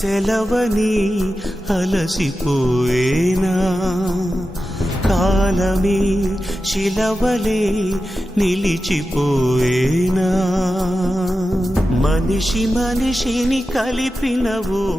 సెలవని అలసిపోయేనా? కాలమే శిలవలే నిలిచిపోయేనా? మనిషి మనిషిని కలిపినవు